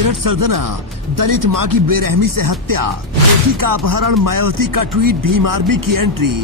मेरठ सरदना, दलित मां की बेरहमी से हत्या, बेटी का अपहरण, मायावती का ट्वीट, भीम आर्मी की एंट्री,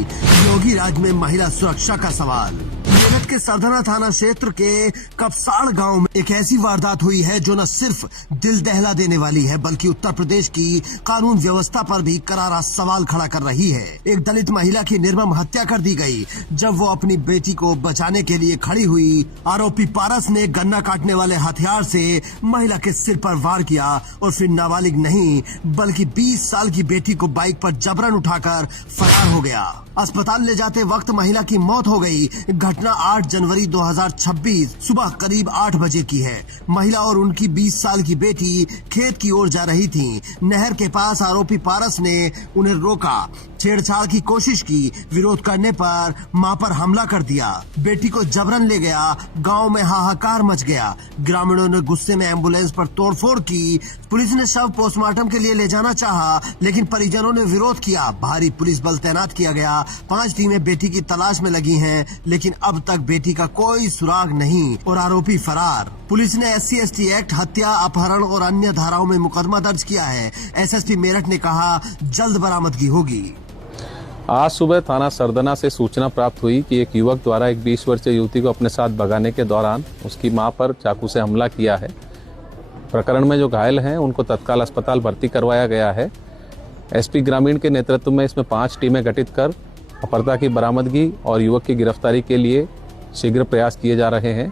योगी राज में महिला सुरक्षा का सवाल। मेरठ के सरदना थाना क्षेत्र के कपसाड़ गांव में एक ऐसी वारदात हुई है जो न सिर्फ दिल दहला देने वाली है बल्कि उत्तर प्रदेश की कानून व्यवस्था पर भी करारा सवाल खड़ा कर रही है। एक दलित महिला की निर्मम हत्या कर दी गई जब वो अपनी बेटी को बचाने के लिए खड़ी हुई। आरोपी पारस ने गन्ना काटने वाले हथियार से महिला के सिर पर वार किया और फिर नाबालिग नहीं बल्कि 20 साल की बेटी को बाइक पर जबरन उठाकर फरार हो गया। अस्पताल ले जाते वक्त महिला की मौत हो गई। घटना 8 जनवरी 2026 सुबह करीब 8 बजे की है। महिला और उनकी 20 साल की बेटी खेत की ओर जा रही थीं। नहर के पास आरोपी पारस ने उन्हें रोका, छेड़छाड़ की कोशिश की। विरोध करने पर मां पर हमला कर दिया, बेटी को जबरन ले गया। गांव में हाहाकार मच गया। ग्रामीणों ने गुस्से में एम्बुलेंस पर तोड़फोड़ की। पुलिस ने शव पोस्टमार्टम के लिए ले जाना चाहा, लेकिन परिजनों ने विरोध किया। भारी पुलिस बल तैनात किया गया। 5 टीमें बेटी की तलाश में लगी हैं, लेकिन अब तक बेटी का कोई सुराग नहीं और आरोपी फरार। पुलिस ने SC/ST एक्ट, हत्या, अपहरण और अन्य धाराओं में मुकदमा दर्ज किया है। SSP मेरठ ने कहा जल्द बरामदगी होगी। आज सुबह थाना सरदना से सूचना प्राप्त हुई कि एक युवक द्वारा एक 20 वर्षीय युवती को अपने साथ भगाने के दौरान उसकी मां पर चाकू से हमला किया है। प्रकरण में जो घायल हैं उनको तत्काल अस्पताल भर्ती करवाया गया है। SP ग्रामीण के नेतृत्व में इसमें 5 टीमें गठित कर अपहर्ता की बरामदगी और युवक की गिरफ्तारी के लिए शीघ्र प्रयास किए जा रहे हैं।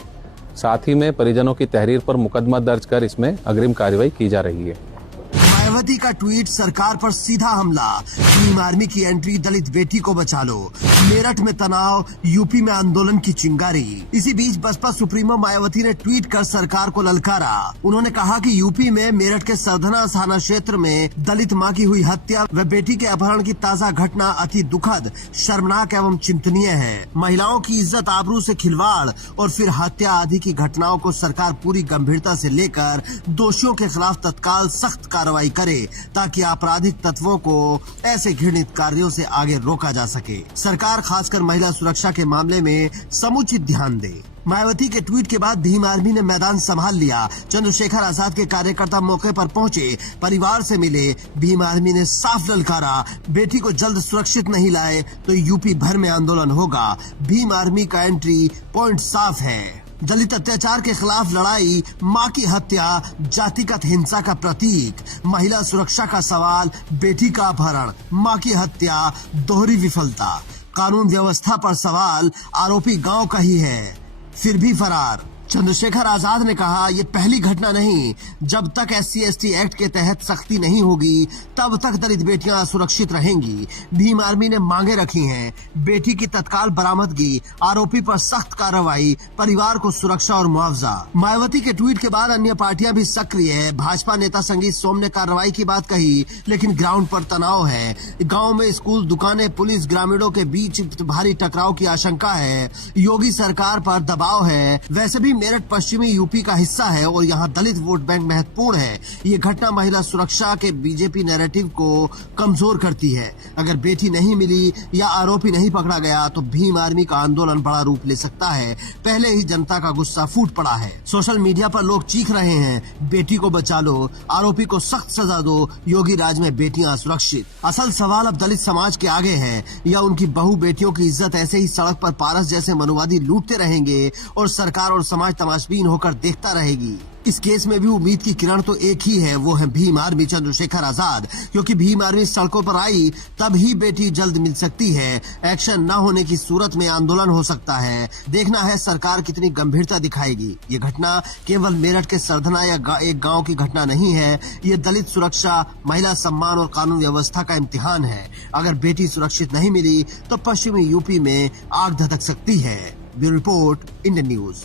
साथ ही में परिजनों की तहरीर पर मुकदमा दर्ज कर इसमें अग्रिम कार्रवाई की जा रही है। मायावती का ट्वीट, सरकार पर सीधा हमला, भीम आर्मी की एंट्री, दलित बेटी को बचा लो। मेरठ में तनाव, यूपी में आंदोलन की चिंगारी। इसी बीच बसपा सुप्रीमो मायावती ने ट्वीट कर सरकार को ललकारा। उन्होंने कहा कि यूपी में मेरठ के सरदना थाना क्षेत्र में दलित मां की हुई हत्या व बेटी के अपहरण की ताजा घटना अति दुखद, शर्मनाक एवं चिंतनीय है। महिलाओं की इज्जत आबरू से खिलवाड़ और फिर हत्या आदि की घटनाओं को सरकार पूरी गंभीरता से लेकर दोषियों के खिलाफ तत्काल सख्त कार्रवाई करे ताकि आपराधिक तत्वों को ऐसे घृणित कार्यों से आगे रोका जा सके। सरकार खासकर महिला सुरक्षा के मामले में समुचित ध्यान दे। मायावती के ट्वीट के बाद भीम आर्मी ने मैदान संभाल लिया। चंद्रशेखर आजाद के कार्यकर्ता मौके पर पहुंचे, परिवार से मिले। भीम आर्मी ने साफ ललकारा, बेटी को जल्द सुरक्षित नहीं लाए तो यूपी भर में आंदोलन होगा। भीम आर्मी का एंट्री पॉइंट साफ है। दलित अत्याचार के खिलाफ लड़ाई, मां की हत्या जातिगत हिंसा का प्रतीक, महिला सुरक्षा का सवाल, बेटी का अपहरण, मां की हत्या दोहरी विफलता, कानून व्यवस्था पर सवाल, आरोपी गांव का ही है फिर भी फरार। चंद्रशेखर आजाद ने कहा ये पहली घटना नहीं, जब तक SC/ST एक्ट के तहत सख्ती नहीं होगी तब तक दलित बेटियां असुरक्षित रहेंगी। भीम आर्मी ने मांगे रखी हैं, बेटी की तत्काल बरामदगी, आरोपी पर सख्त कार्रवाई, परिवार को सुरक्षा और मुआवजा। मायावती के ट्वीट के बाद अन्य पार्टियां भी सक्रिय है। भाजपा नेता संगीत सोम ने कार्रवाई की बात कही, लेकिन ग्राउंड पर तनाव है। गाँव में स्कूल, दुकानें, पुलिस, ग्रामीणों के बीच भारी टकराव की आशंका है। योगी सरकार पर दबाव है। वैसे भी मेरठ पश्चिमी यूपी का हिस्सा है और यहाँ दलित वोट बैंक महत्वपूर्ण है। ये घटना महिला सुरक्षा के बीजेपी नैरेटिव को कमजोर करती है। अगर बेटी नहीं मिली या आरोपी नहीं पकड़ा गया तो भीम आर्मी का आंदोलन बड़ा रूप ले सकता है। पहले ही जनता का गुस्सा फूट पड़ा है। सोशल मीडिया पर लोग चीख रहे हैं बेटी को बचा लो, आरोपी को सख्त सजा दो, योगी राज में बेटियां सुरक्षित। असल सवाल अब दलित समाज के आगे है, या उनकी बहू बेटियों की इज्जत ऐसे ही सड़क पर पारस जैसे मनुवादी लूटते रहेंगे और सरकार और समाज तमाशबीन होकर देखता रहेगी। इस केस में भी उम्मीद की किरण तो एक ही है, वो है भीम आर्मी, चंद्रशेखर आजाद। क्योंकि भीम आर्मी सड़कों पर आई तब ही बेटी जल्द मिल सकती है। एक्शन न होने की सूरत में आंदोलन हो सकता है। देखना है सरकार कितनी गंभीरता दिखाएगी। ये घटना केवल मेरठ के सरदना या एक गांव की घटना नहीं है, ये दलित सुरक्षा, महिला सम्मान और कानून व्यवस्था का इम्तिहान है। अगर बेटी सुरक्षित नहीं मिली तो पश्चिमी यूपी में आग धधक सकती है। Bureau report, Indian news.